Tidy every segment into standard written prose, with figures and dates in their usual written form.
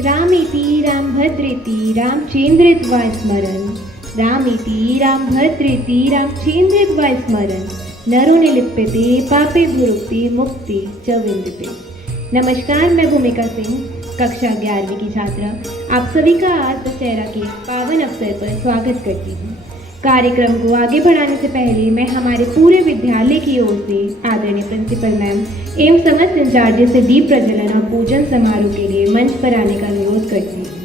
रामेति रामभद्रेति रामचन्द्रत्वा स्मरन् रामेति रामभद्रेति रामचन्द्रत्वा स्मरन् नरो न लिप्यते पापे भुरुक्ति मुक्ति च विन्दते। नमस्कार, मैं भूमिका सिंह, कक्षा 11वीं की छात्रा आप सभी का आज दशहरा के पावन अवसर पर स्वागत करती हूँ। कार्यक्रम को आगे बढ़ाने से पहले मैं हमारे पूरे विद्यालय की ओर से आदरणीय प्रिंसिपल मैम एवं समस्त इंचार्ज से दीप प्रज्वलन और पूजन समारोह के लिए मंच पर आने का अनुरोध करती हूँ।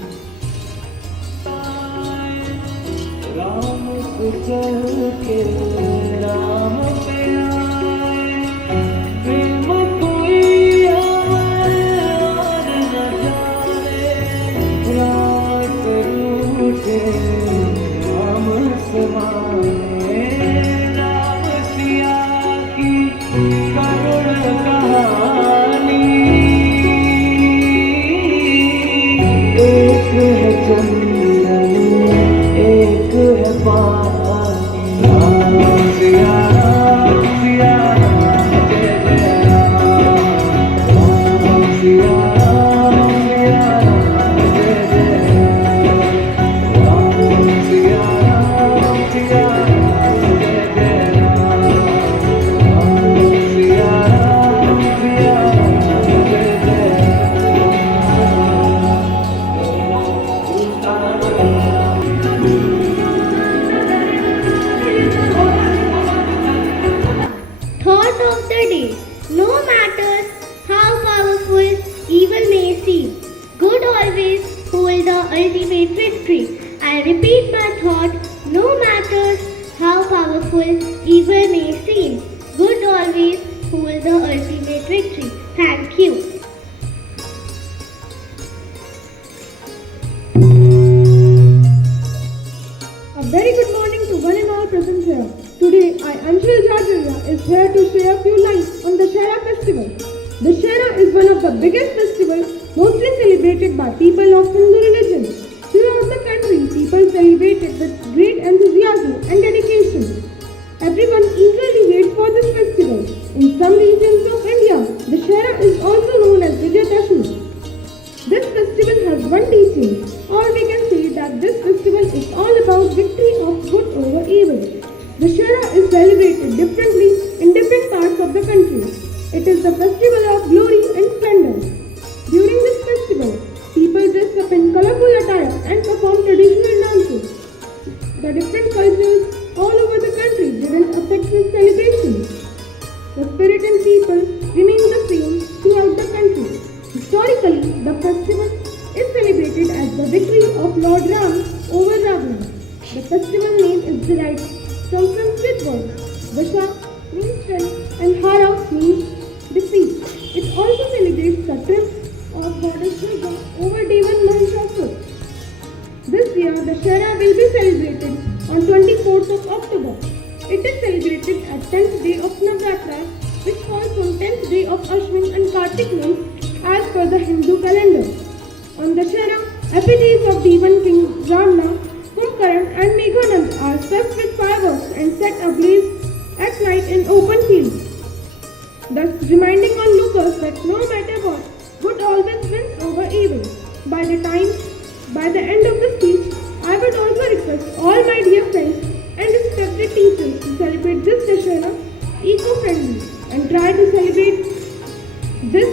एक है पानी। ultimate victory. I repeat my thought, no matter how powerful evil may seem, good always hold the ultimate victory. Thank you. A very good morning to one and all present here. Today, I, Anshul Jajaria, is here to share a few lines on the Shera festival. The Shera is one of the biggest festivals mostly celebrated by people of Hindu religion. Throughout the country, people celebrate it with great enthusiasm and dedication. Everyone eagerly waits for this festival. In some regions of India, the Shera is also known as Vijayadashmi. This festival has one teaching, or we can say that this festival is all about victory of good over evil. The Shera is celebrated differently in different parts of the country. It is the festival of glory and splendor. During this festival, people dress up in colorful attire and perform traditional dances. The different cultures all over the country didn't affect this celebration. The spirit and people remain the same throughout the country. Historically, the festival is celebrated as the victory of Lord Ram over Ravana. The festival name is derived from Sanskrit words. Vasha means strength and Hara means defeat. It also celebrates the triumph of goddess Durga over demon Mahishasur. This year, the Shera will be celebrated on 24th of October. It is celebrated at 10th day of Navratra, which falls on 10th day of Ashwin and Kartik months as per the Hindu calendar. On the Shera, effigies of Devan King Ramna, Kumkaran and Meghanand are swept with fireworks and set ablaze at night in open fields, thus reminding onlookers that no matter what, good always wins over evil. By the end of the speech, I would also request all my dear friends and respected teachers to celebrate this Dashera eco-friendly and try to celebrate this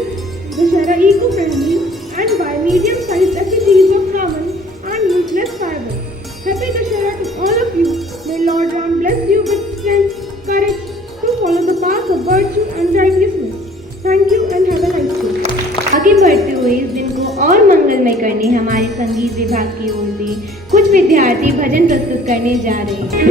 Dashera eco-friendly and buy medium-sized effigies of Raman and use less fireworks. Happy Dashera to all of you. May Lord Ram bless you with strength, courage to follow the path of virtue and righteousness. Thank you and have a nice day. आगे बढ़ते हुए इस दिन को और मंगलमय करने हमारे संगीत विभाग की ओर से कुछ विद्यार्थी भजन प्रस्तुत करने जा रहे हैं।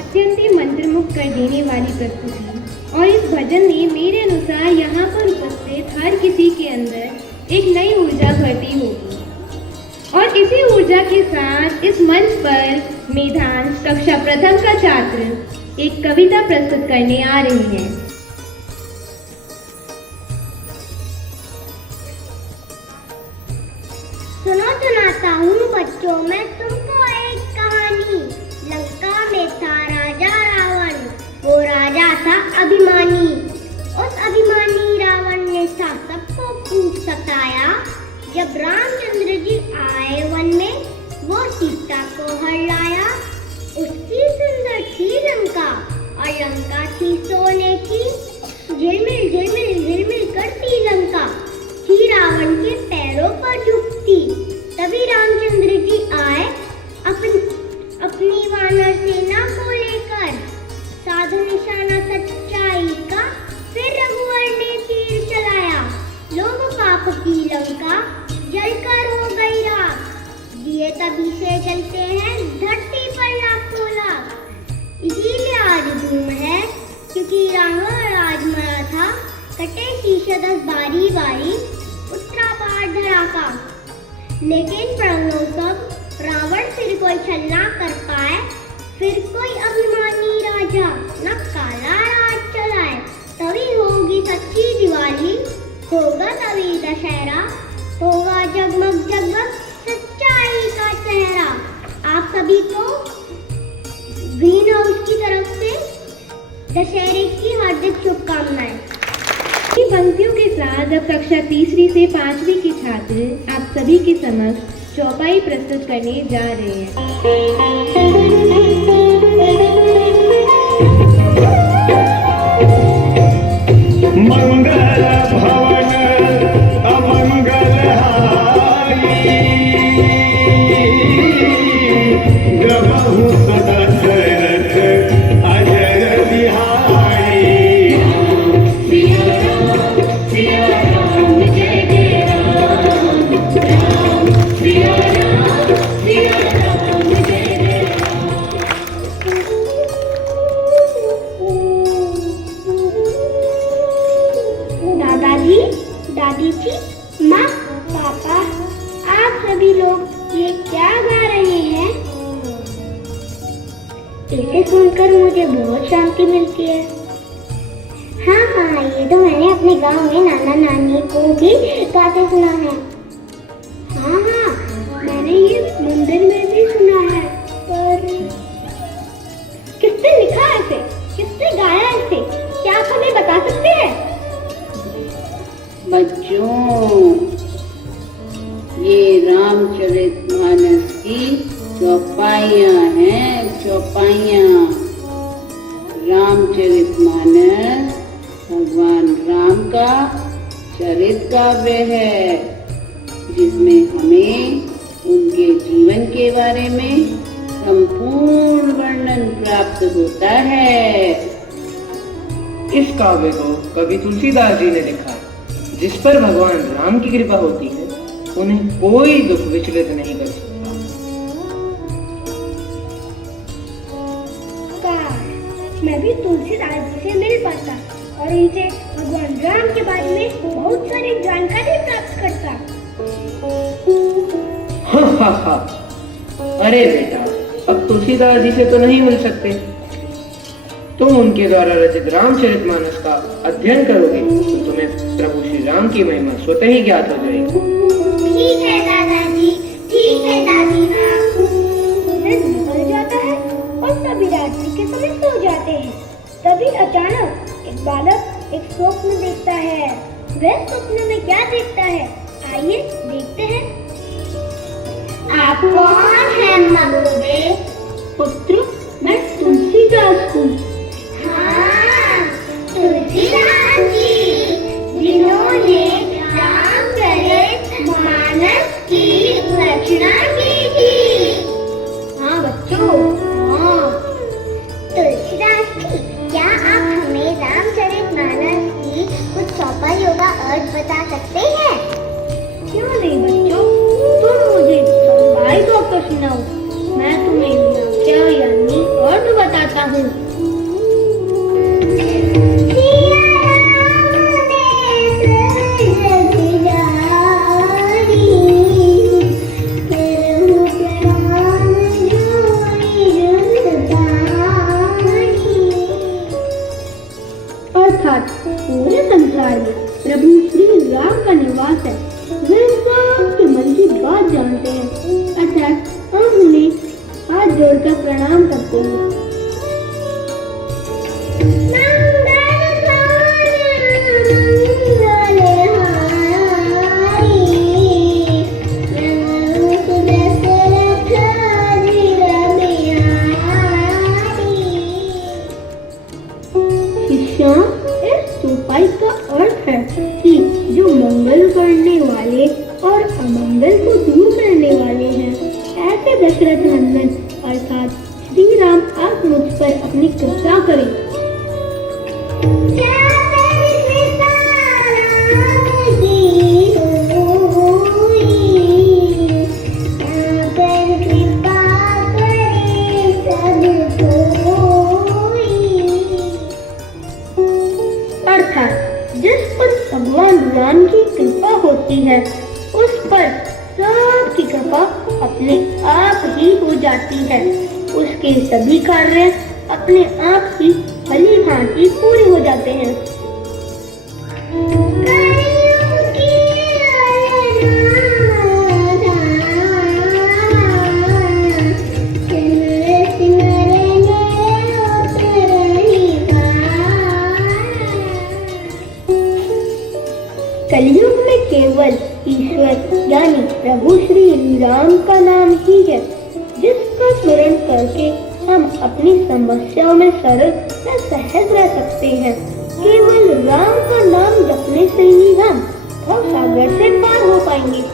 अत्यंत ही मंत्रमुग्ध कर देने वाली प्रस्तुति और इस भजन ने मेरे अनुसार यहाँ पर उपस्थित हर किसी के अंदर एक नई ऊर्जा भरती होगी। और इसी ऊर्जा के साथ इस मंच पर मेधांश कक्षा प्रथम का छात्र एक कविता प्रस्तुत करने आ रही है। सुनो सुनाता हूँ बच्चों मैं तुमको एक कहानी। लंका में था राजा रावण, वो राजा था अभिमानी। उस अभिमानी रावण ने सबको खूब सताया। जब रामचंद्र जी आए वन में, वो सीता को हर लाया। उसकी सुंदर थी लंका और लंका थी सोने की। झिलमिल झिलमिल झिलमिल करती लंका थी रावण के पैरों पर झुकती। तभी रामचंद्र जी आए अपनी वानर सेना को लेकर। साधु निशाना सच्चाई का फिर रघुवर ने तीर चलाया। लोग पाप की लंका जलकर हो गई राख। दिए तभी से जलते हैं धरती पर लाखों लाख। इसीलिए आज धूम है क्योंकि रावण राज मरा था। कटे शीश 10 बारी बारी उत्तरा पार धराका। लेकिन प्रणव सब रावण फिर कोई छल ना कर पाए। फिर कोई अभिमानी राजा न काला राज चलाए। तभी होगी सच्ची दिवाली, होगा तभी दशहरा, होगा जगमग जगमग सच्चाई का चेहरा। आप सभी को ग्रीन दशहरे की हार्दिक शुभकामनाएं। की पंक्तियों के साथ अब कक्षा तीसरी से पांचवी के छात्र आप सभी के समक्ष चौपाई प्रस्तुत करने जा रहे हैं। मंगल भवन अमंगल हारी, गबहु सदा शरथ अजर बिहारी। दादाजी, दादी जी, माँ, पापा, आप सभी लोग ये क्या गा रहे हैं? इसे सुनकर मुझे बहुत शांति मिलती है। हाँ हाँ, ये तो मैंने अपने गांव में नाना नानी को भी गाते सुना है। हाँ हाँ, मैंने ये मंदिर में भी सुना है, पर किसने लिखा है इसे? किसने गाया है इसे? क्या आप हमें बता सकते हैं? बच्चों, ये रामचरितमानस की चौपाइयाँ हैं, चौपाइयाँ। रामचरितमानस भगवान राम का चरित काव्य है, जिसमें हमें उनके जीवन के बारे में संपूर्ण वर्णन प्राप्त होता है। इस काव्य को कवि तुलसीदास जी ने लिखा है, जिस पर भगवान राम की कृपा होती है, उन्हें कोई दुख विचलित नहीं कर सकता। काश मैं भी तुलसीदास जी से मिल पाता और इनसे भगवान राम के बारे में बहुत सारी जानकारी प्राप्त करता। हा। अरे बेटा, अब तुलसीदास जी से तो नहीं मिल सकते। तुम उनके द्वारा रचित रामचरितमानस का अध्ययन करोगे तो तुम्हें प्रभु श्री राम की महिमा स्वतः ही ज्ञात हो जाएगी। ठीक है दादाजी, ठीक है दादी माँ। दिन निकल जाता है और सभी रात्रि के समय सो जाते हैं। तभी अचानक एक बालक एक स्वप्न देखता है। वह स्वप्न में क्या देखता है, आइए देखते हैं। आप कौन है मगुबे? पुत्र, मैं तुलसीदास हूँ। हाँ, तुलसीदास जी, जिन्होंने रामचरितमानस की रचना की थी। हाँ बच्चों, हाँ। तुलसीदास जी, क्या आप हमें रामचरितमानस की कुछ चौपाइयों का अर्थ बता सकते हैं? क्यों नहीं बच्चों, तुम मुझे चौपाई तो कर सुनाओ, मैं तुम्हें व्याख्या यानी अर्थ बताता हूँ। अर्थात पूरे संसार में प्रभु श्री राम का निवास है। वे सबके मन की बात जानते हैं, अर्थात हम उन्हें हाथ जोड़कर प्रणाम करते हैं। चौपाई का अर्थ है कि जो मंगल करने वाले और अमंगल को दूर करने वाले हैं, ऐसे दशरथ नंदन अर्थात श्री राम आप मुझ पर अपनी कृपा करें। जिस पर भगवान राम की कृपा होती है, उस पर सबकी कृपा अपने आप ही हो जाती है। उसके सभी कार्य अपने आप ही भली भांति पूरे हो जाते हैं। प्रभु श्री राम का नाम ही है, जिसका स्मरण करके हम अपनी समस्याओं में सरल व सहज रह सकते हैं। केवल राम का नाम जपने से ही हम भव सागर से पार हो पाएंगे।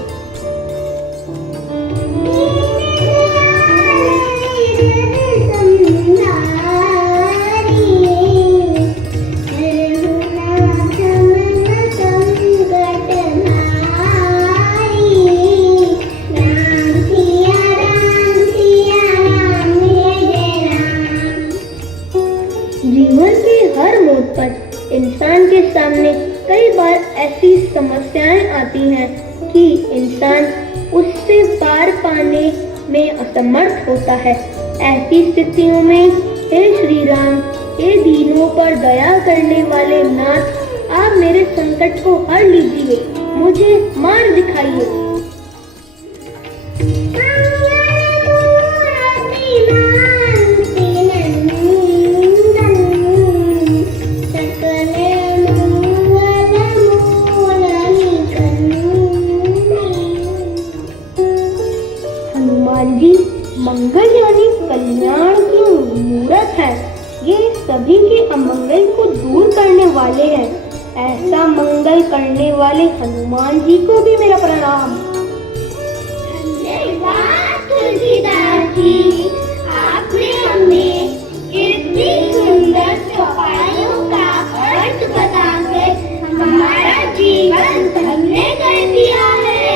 जीवन के हर मोड़ पर इंसान के सामने कई बार ऐसी समस्याएं आती हैं कि इंसान उससे पार पाने में असमर्थ होता है। ऐसी स्थितियों में हे श्री राम, हे दीनों पर दया करने वाले नाथ, आप मेरे संकट को हर लीजिए, मुझे मार्ग दिखाइए। हनुमान जी मंगल यानी कल्याण की मूरत है। ये सभी के अमंगल को दूर करने वाले हैं। ऐसा मंगल करने वाले हनुमान जी को भी मेरा प्रणाम। धन्यवाद तुलसीदास जी, आपने हमें इतनी सुंदर चौपाइयों का अर्थ बताकर हमारा जीवन धन्य कर दिया है।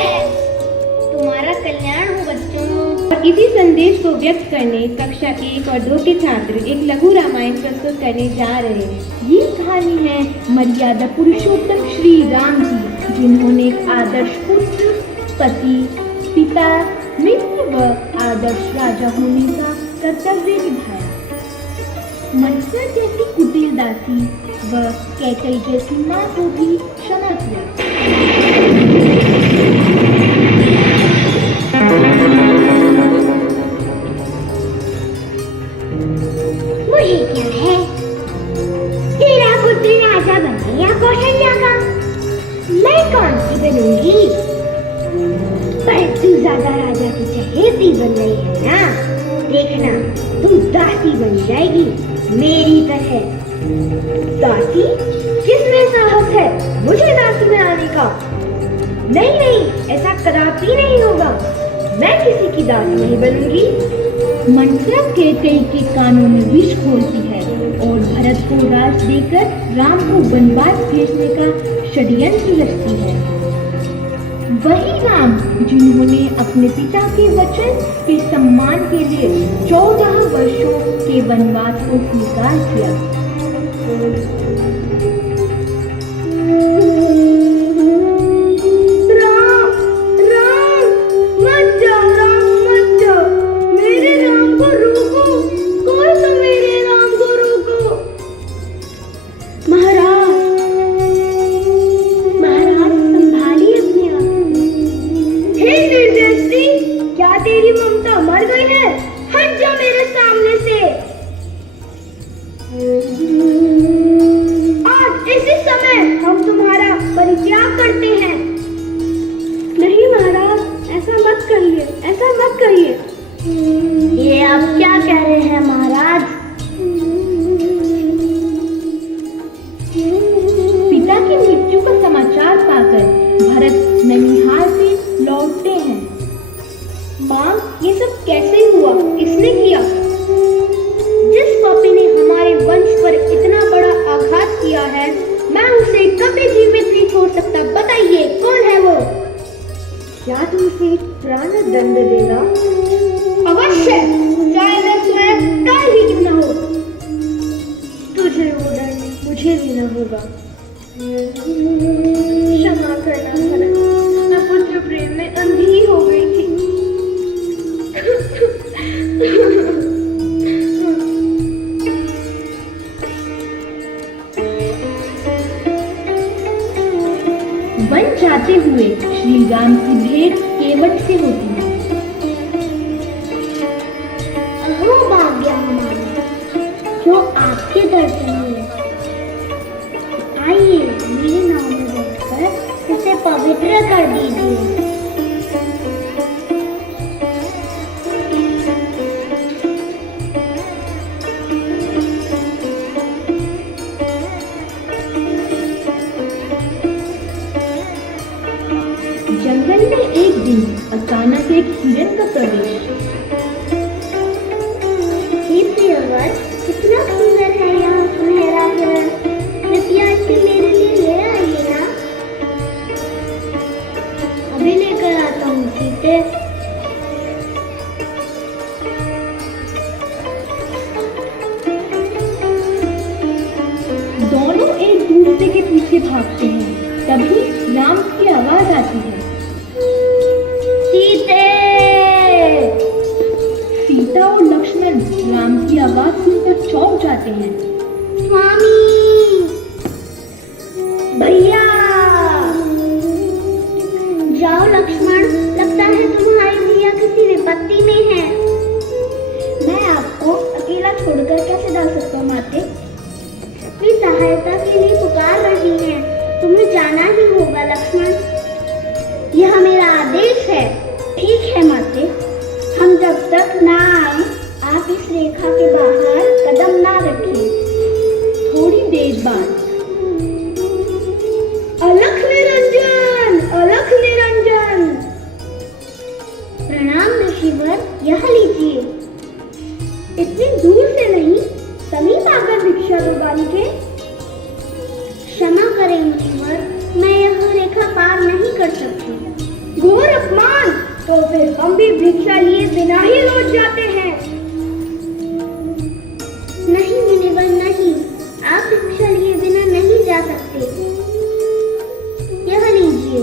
तुम्हारा कल्याण हो बच्चों। और इसी संदेश को व्यक्त करने कक्षा 1 और 2 के छात्र एक लघु रामायण प्रस्तुत करने जा रहे हैं। ये कहानी है मर्यादा पुरुषोत्तम श्री राम की, जिन्होंने एक आदर्श पुत्र, पति, पिता, मित्र व आदर्श राजा होने का कर्तव्य निभाया। मंथरा जैसी कुटिल दासी व कैकई जैसी माँ को भी क्षमा किया। मुझे क्या है, तेरा पुत्र राजा बने या कौशल्या का, मैं कौन सी बनूंगी? पर तू ज्यादा राजा की चहेती बन रही है ना, देखना तू दासी बन जाएगी मेरी तरह। दासी? किसमें साहस है मुझे दासी में आने का? नहीं नहीं, ऐसा कदापि नहीं होगा, मैं किसी की दासी नहीं बनूंगी। मंथरा कैकई के कानों में विष घोलती है और भरत को राज देकर राम को वनवास भेजने का षड्यंत्र रचती है। वही राम जिन्होंने अपने पिता के वचन के सम्मान के लिए 14 वर्षों के वनवास को स्वीकार किया। तेरी ममता मर गई है, हट जा मेरे सामने से। आज इसी समय हम तुम्हारा परित्याग करते हैं। नहीं महाराज, ऐसा मत करिए, ऐसा मत करिए। ये आप क्या कह रहे हैं महाराज? पिता की मृत्यु का समाचार पाकर भरत ननिहाल से लौटते हैं। माँ, ये सब कैसे हुआ? किसने किया? जिस पापी ने हमारे वंश पर इतना बड़ा आघात किया है, मैं उसे कभी जीवित नहीं छोड़ सकता। बताइए कौन है वो? क्या तुम उसे प्राण दंड देगा? अवश्य, चाहे मैं स्वयं काल ही क्यों न हो। तुझे वो दंड मुझे देना होगा। क्षमा करना भरत, मैं पुत्र प्रेम में अंधी हो गई थी। वन जाते हुए श्री राम की भेंट केवट से होती है। अहो भाग्य हमारा, जो आपके दर्शन हुए। आइए मेरे नाम में बैठकर इसे पवित्र कर दीजिए। जैसे एक किरण का प्रवेश। हे प्रियवर, कितना सुंदर है यहाँ सुनहरा हिरण। कृपया इसे मेरे लिए ले आइए ना। अभी लेकर आता हूँ सीते। दोनों एक दूसरे के पीछे भागते हैं। तभी राम की आवाज आती है, सीते। सीता और लक्ष्मण राम की आवाज सुनकर चौंक जाते हैं। स्वामी, भैया। जाओ लक्ष्मण, लगता है तुम्हारे भैया किसी विपत्ति में है। मैं आपको अकेला छोड़कर कैसे जा सकता हूँ माते? वे सहायता के लिए पुकार रही हैं। तुम्हें जाना ही होगा लक्ष्मण। यह मेरा आदेश है। ठीक है माते, हम जब तक ना आए आप इस रेखा के बाहर कदम ना रखें। थोड़ी देर बाद अलख निरंजन, अलख निरंजन। प्रणाम ऋषिवर, यह लीजिए। इतनी दूर से नहीं, समीप आकर भिक्षा दो बालिके। क्षमा करें ऋषिवर, मैं यह रेखा पार नहीं कर सकती। घोर अपमान। तो फिर हम भी भिक्षा लिए बिना ही लौट जाते हैं। नहीं मुनिवर, नहीं, आप भिक्षा लिए बिना नहीं जा सकते। यह लीजिए।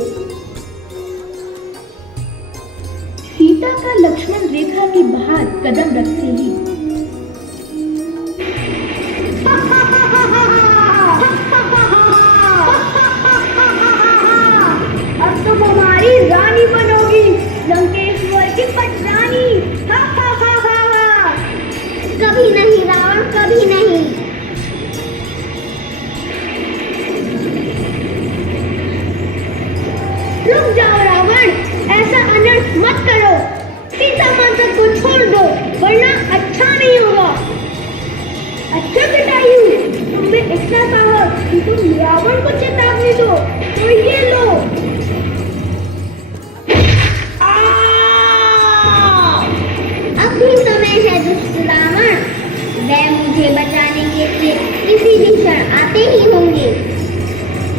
सीता का लक्ष्मण रेखा के बाहर कदम रखते ही अब तुम हमारी रानी बनोगी, लंकेश्वर की पटरानी। कभी नहीं रावण, कभी नहीं। रुक जाओ रावण, ऐसा अनर्थ मत करो। सीता माता को छोड़ दो, वरना अच्छा नहीं होगा। अच्छा जटायु, तुम में इतना साहस कि तुम रावण को चेतावनी दो, तो ये लो। अभी समय है दुष्ट रावण, वे मुझे बचाने के लिए किसी भी क्षण आते ही होंगे।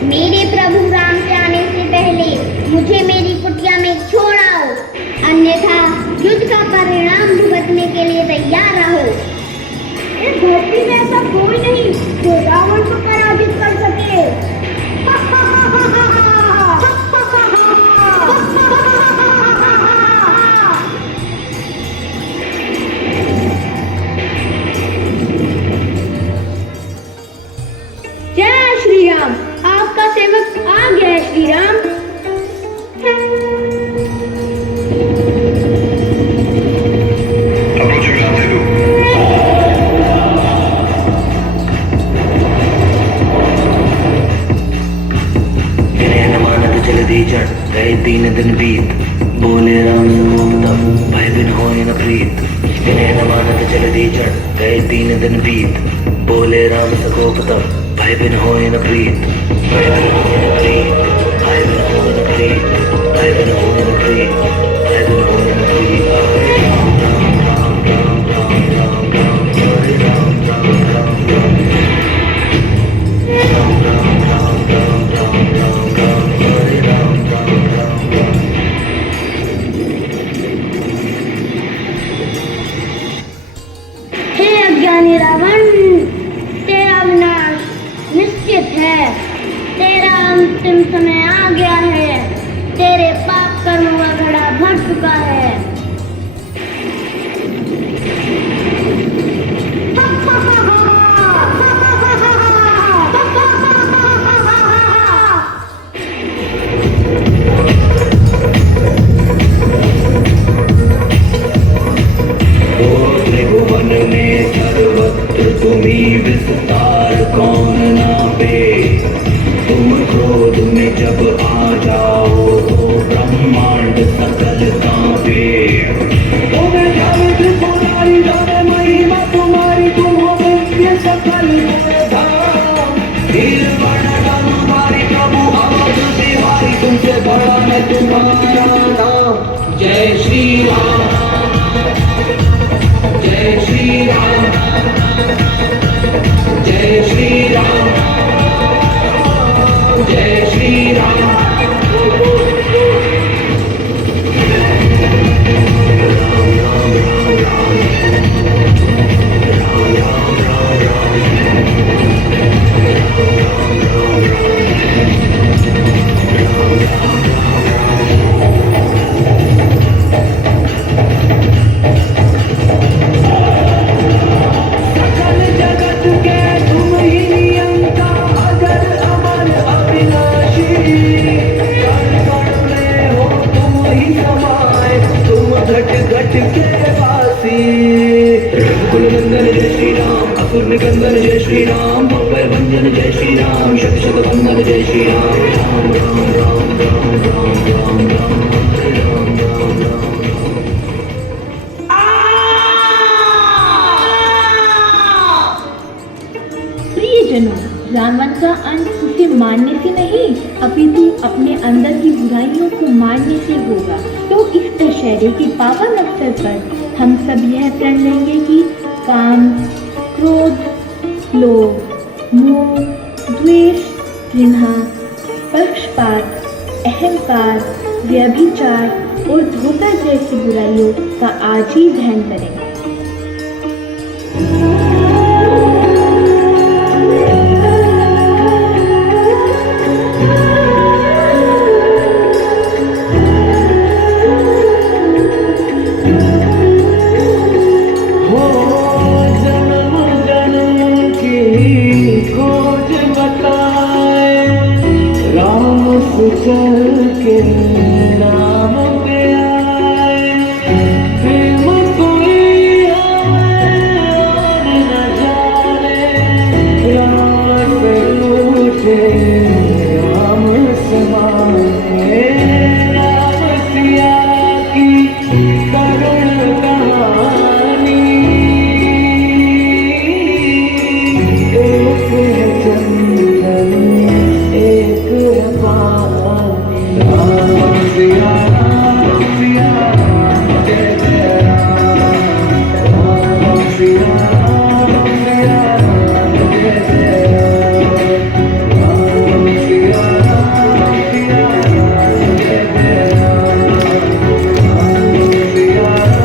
मेरे प्रभु राम के आने से पहले मुझे मेरी कुटिया में छोड़ आओ, अन्यथा युद्ध का परिणाम भुगतने के लिए तैयार रहो। इस धरती में ऐसा कोई नहीं जो रावण को पराजित कर सके। जय श्री राम, आपका सेवक आ गया है श्री राम। जल्दी चढ़ गए 3 दिन बीत, बोले राम सकोपता भय बिन होए न प्रीत। इन्हें न मानत जल्दी चढ़ गए 3 दिन बीत, बोले राम सकोपता भय बिन होए न प्रीत। भय बिन होए न प्रीत, भय बिन होए न प्रीत, भय बिन होए न प्रीत, भय बिन होए न प्रीत। राम राम राम राम राम राम राम हरे राम राम राम राम राम राम राम राम राम राम राम हरे राम राम राम राम। हे अज्ञानी रावण, तेरा विनाश निश्चित है। तेरा अंतिम समय आ गया है। तेरे पाप कर्मों का घड़ा भर चुका है। त्रिभुवन में सर्वत्र तुम्हीं विस्तार कौन नापे। तुम क्रोध में जब आ जाओ तो ब्रह्मांड सकल कांपे। तुम्हें जाने त्रिपुरारी जाने महिमा तुम्हारी, तुम हो नित्य सकल धाम। हीर वर्ण तुम्हारी प्रभु अवध बिहारी, तुमसे बड़ा है तुम्हारा नाम। जय श्री कुलनंदन जय श्री राम, असुर निकंदन जय श्री राम, भव्य भंजन जय श्री राम, शत शत वंदन जय श्री राम। राम राम राम राम राम राम राम राम राम। प्रियजनों, रावण का अंत उसे मारने से नहीं अपितु अपने अंदर की बुराइयों को मारने से होगा। तो इस दशहरे के पावन अवसर पर हम सब यह प्रण लेंगे कि काम, क्रोध, लोभ, मोह, द्वेष, घृणा, पक्षपात, अहंकार, व्यभिचार और धोखा जैसी बुराइयों का आज ही ध्यान करें। चल के नाम पे आए, प्रेम कोई आए और न जाने, राम से रूठे राम से माने, राम सिया की करुण कहानी। एक है चंदन एक है पानी, राम सिया जय जय राम, राम सिया जय जय राम, राम सिया जय जय राम,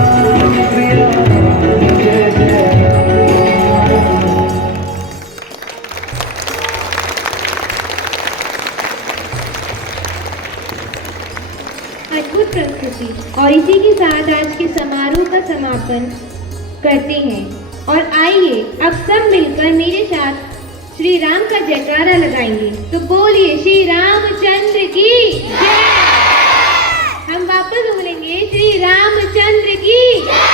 राम सिया जय जय राम। अद्भुत प्रस्तुति। और इसी के साथ आज के समारोह का समापन करते हैं। और आइए अब सब मिलकर मेरे साथ श्री राम का जयकारा लगाएंगे। तो बोलिए श्री रामचंद्र की जय। हम वापस बोलेंगे श्री रामचंद्र की जय।